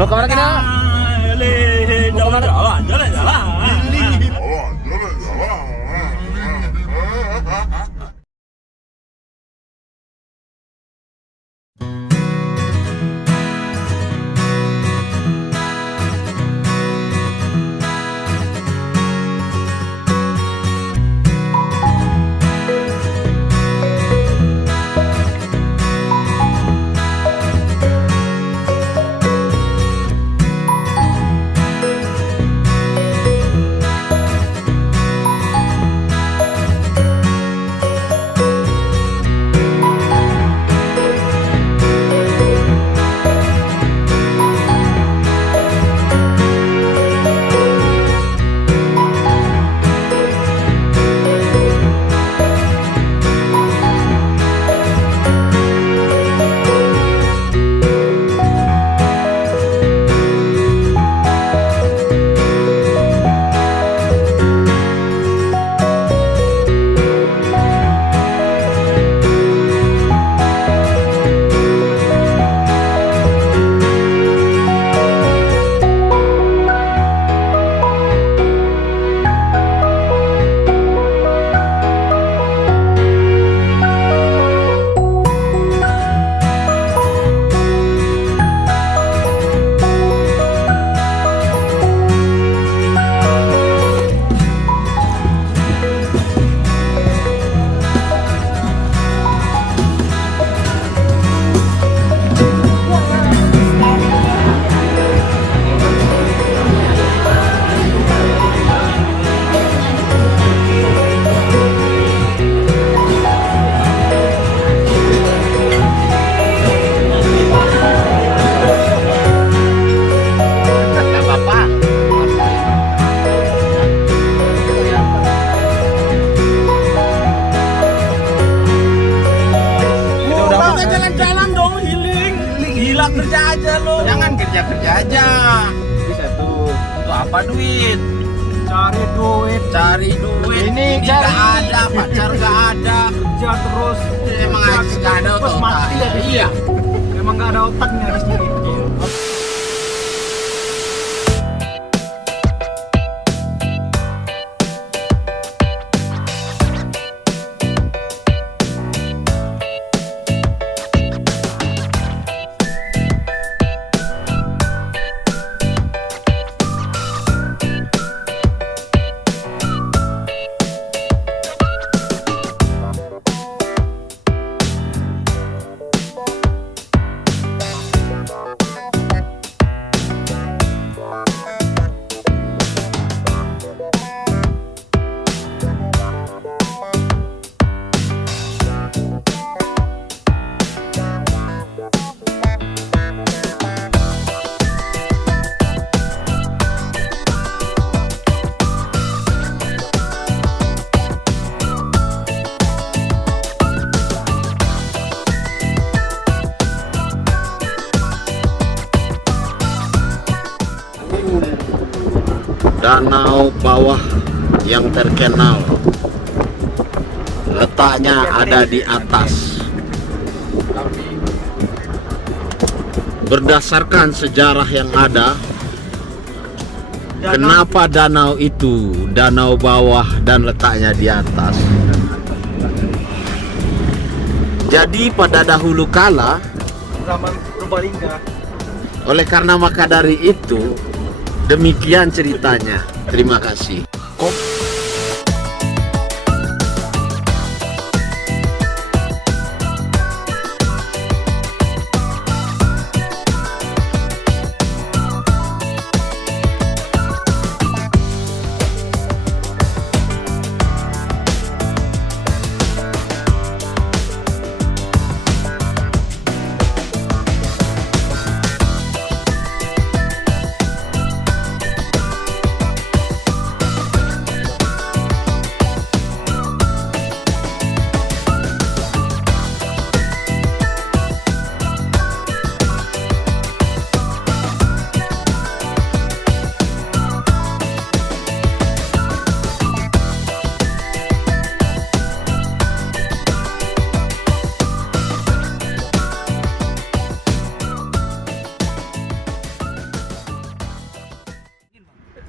Mau kemana kita? Mau kemana? Jalan. Kerja aja lo. Jangan kerja aja. Bisa tuh. Untuk apa duit? Cari duit. Ini Gak cari. ada, pacar gak ada. Kerja terus. Emang gak ada terus otak. mati ya. Iya. Emang gak ada otaknya di sini. Danau bawah yang terkenal, letaknya ada di atas. Berdasarkan sejarah yang ada, kenapa danau itu danau bawah dan letaknya di atas? Jadi pada dahulu kala, Zaman Purbalingga. oleh karena maka dari itu, demikian ceritanya. Terima kasih.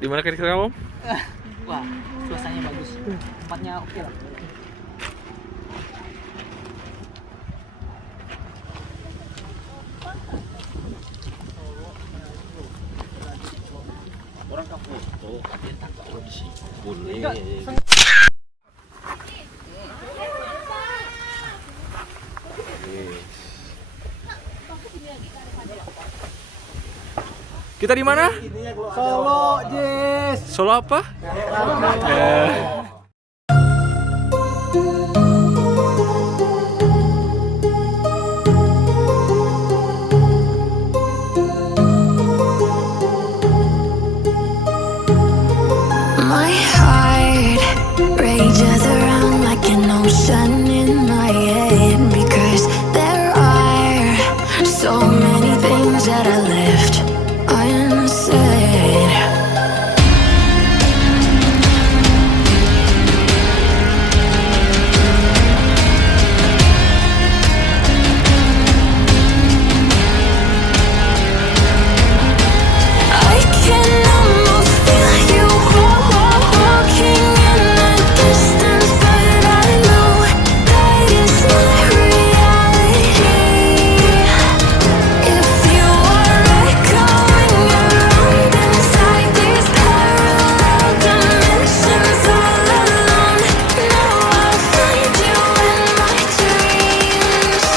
Di mana kira-kira kamu? Wah, suasananya bagus. Tempatnya oke lah. Orang ke foto, ada yang tak kalau di sini. Boleh. Kita di mana? Solok, Jis. Solo apa? My heart rages around like an ocean in my head, because there are so many things that I left unsaid. I can almost feel you walking in the distance, but I know that it's not reality. If you are echoing around inside these parallel dimensions all alone, now I'll find you in my dreams.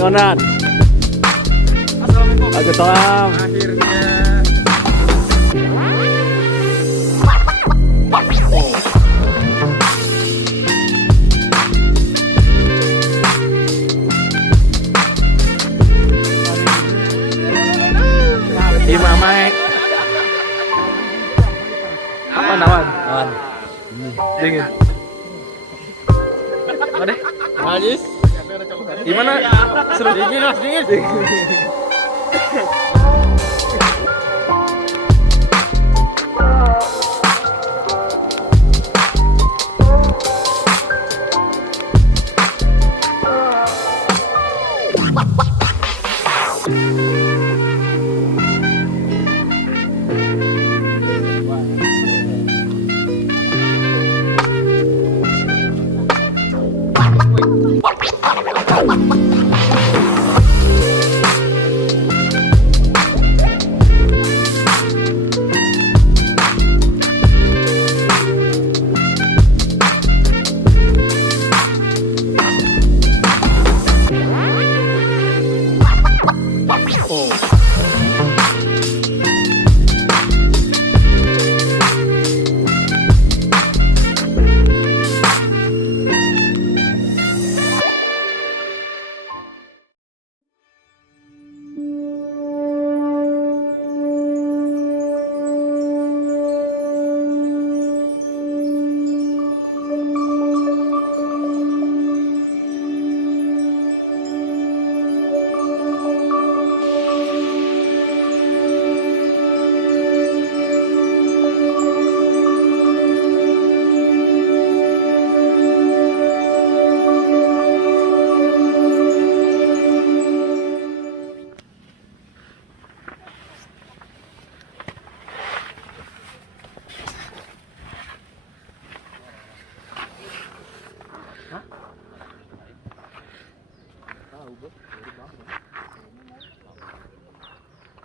Kanan. Assalamualaikum. Waalaikumsalam. Akhirnya. Imamai. Aman, aman. Aman. Dingin. Ada? Majis. Gimana? Seru dingin, Mas, dingin.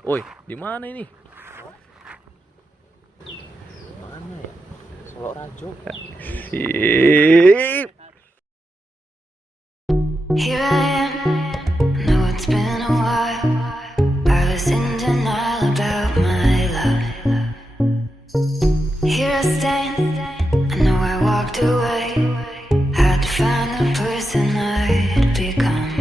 Woi, di mana ini? Mana ya? Solok Radjo. Sip. Here I am, know it's been a while. I was in denial about my love. Here I stand, I know I walked away. Had to find the person I'd become.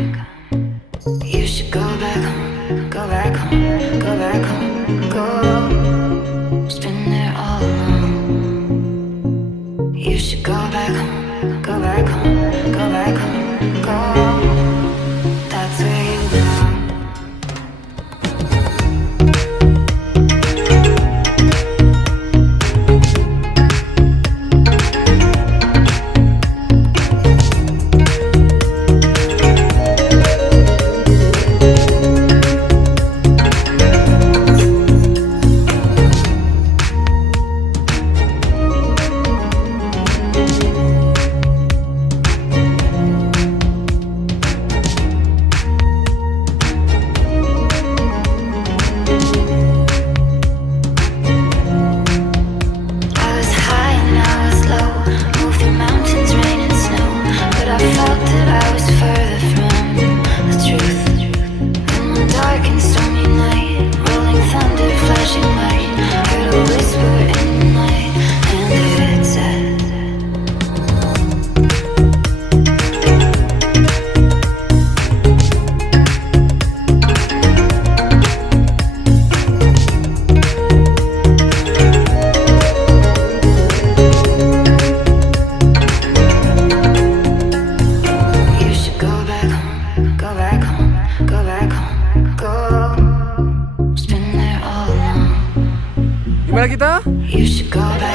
You should go back.